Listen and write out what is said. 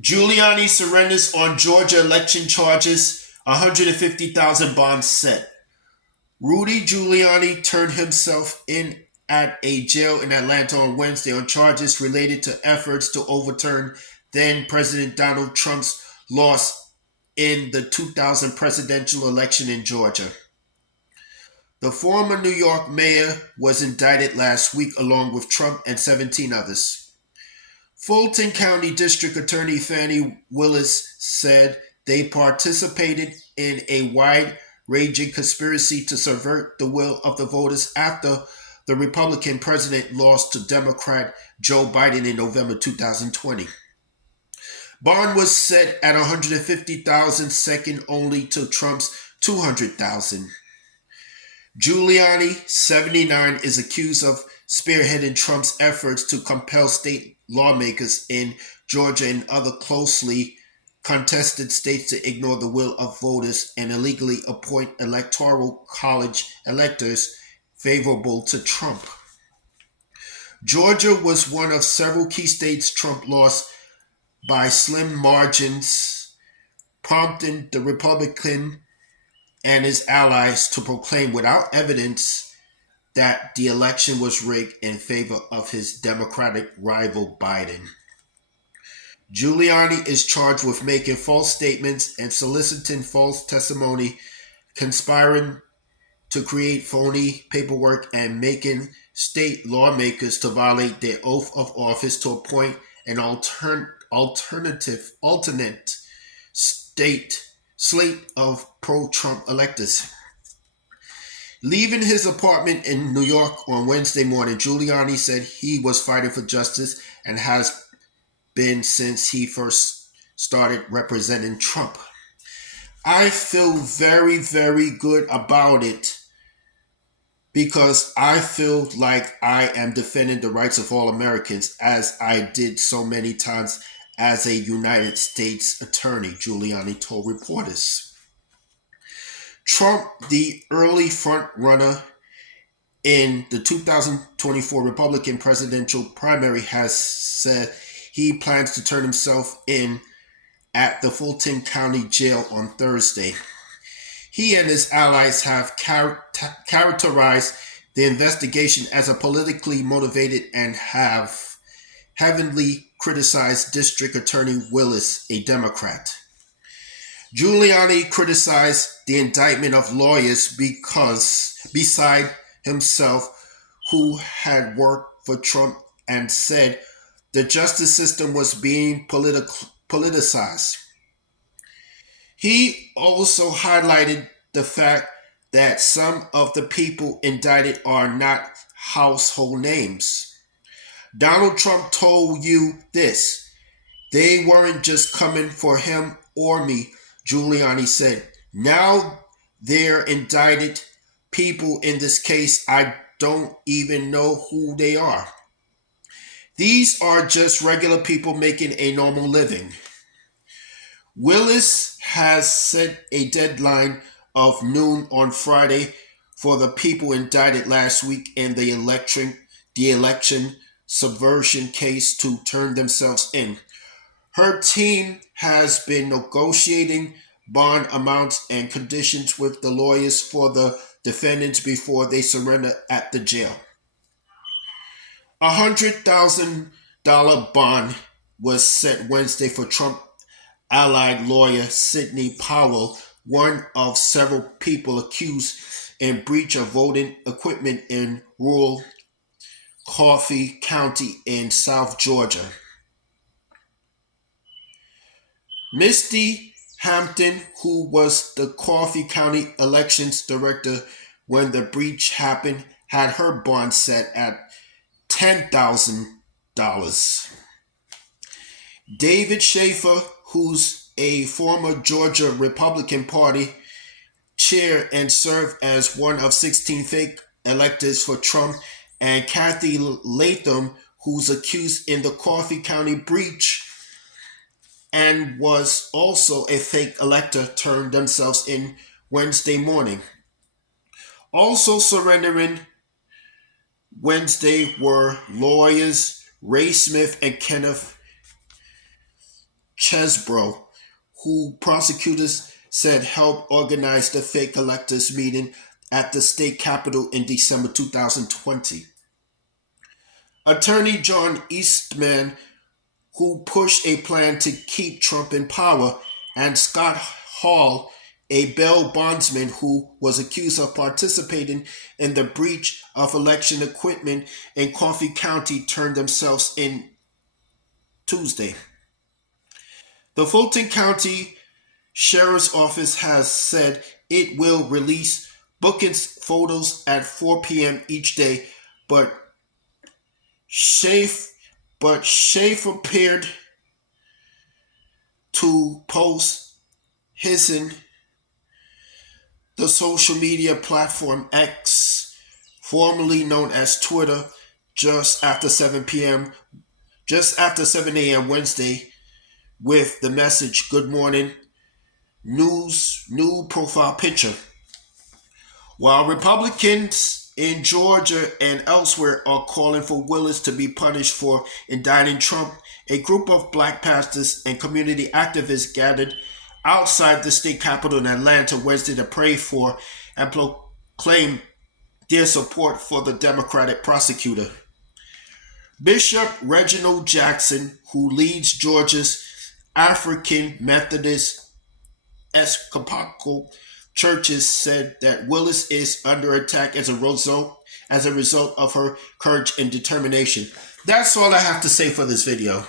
Giuliani surrenders on Georgia election charges, 150,000 bonds set. Rudy Giuliani turned himself in at a jail in Atlanta on Wednesday on charges related to efforts to overturn then President Donald Trump's loss in the 2000 presidential election in Georgia. The former New York mayor was indicted last week along with Trump and 17 others. Fulton County District Attorney Fannie Willis said they participated in a wide ranging conspiracy to subvert the will of the voters after the Republican president lost to Democrat Joe Biden in November 2020. Bond was set at 150,000, second only to Trump's 200,000. Giuliani, 79, is accused of spearheading Trump's efforts to compel state lawmakers in Georgia and other closely contested states to ignore the will of voters and illegally appoint electoral college electors favorable to Trump. Georgia was one of several key states Trump lost by slim margins, prompting the Republican and his allies to proclaim without evidence that the election was rigged in favor of his Democratic rival Biden. Giuliani is charged with making false statements and soliciting false testimony, conspiring to create phony paperwork, and making state lawmakers to violate their oath of office to appoint an alternate state slate of pro-Trump electors. Leaving his apartment in New York on Wednesday morning, Giuliani said he was fighting for justice and has been since he first started representing Trump. I feel very, very good about it because I feel like I am defending the rights of all Americans as I did so many times as a United States attorney, Giuliani told reporters. Trump, the early front runner in the 2024 Republican presidential primary, has said he plans to turn himself in at the Fulton County Jail on Thursday. He and his allies have characterized the investigation as a politically motivated and have heavily criticized District Attorney Willis, a Democrat. Giuliani criticized the indictment of lawyers because, beside himself, who had worked for Trump, and said the justice system was being politicized. He also highlighted the fact that some of the people indicted are not household names. Donald Trump told you this. They weren't just coming for him or me, Giuliani said. Now they're indicted people in this case. I don't even know who they are. These are just regular people making a normal living. Willis has set a deadline of noon on Friday for the people indicted last week in the election subversion case to turn themselves in. Her team has been negotiating bond amounts and conditions with the lawyers for the defendants before they surrender at the jail. $100,000 bond was set Wednesday for Trump allied lawyer Sidney Powell, one of several people accused in breach of voting equipment in rural Coffee County in South Georgia. Misty Hampton, who was the Coffee County elections director when the breach happened, had her bond set at $10,000. David Schaefer, who's a former Georgia Republican Party chair and served as one of 16 fake electors for Trump, and Kathy Latham, who's accused in the Coffee County breach and was also a fake elector, turned themselves in Wednesday morning. Also surrendering Wednesday were lawyers Ray Smith and Kenneth Chesbro, who prosecutors said helped organize the fake electors meeting at the state capitol in December 2020. Attorney John Eastman, who pushed a plan to keep Trump in power, and Scott Hall, a bail bondsman who was accused of participating in the breach of election equipment in Coffee County, turned themselves in Tuesday. The Fulton County Sheriff's Office has said it will release bookings photos at 4 p.m. each day, but Schaaf appeared to post hissing the social media platform X, formerly known as Twitter, just after 7 a.m. Wednesday, with the message "Good morning, news, new profile picture." While Republicans in Georgia and elsewhere are calling for Willis to be punished for indicting Trump, a group of black pastors and community activists gathered outside the state capitol in Atlanta Wednesday to pray for and proclaim their support for the Democratic prosecutor. Bishop Reginald Jackson, who leads Georgia's African Methodist Episcopal churches, said that Willis is under attack as a result of her courage and determination. That's all I have to say for this video.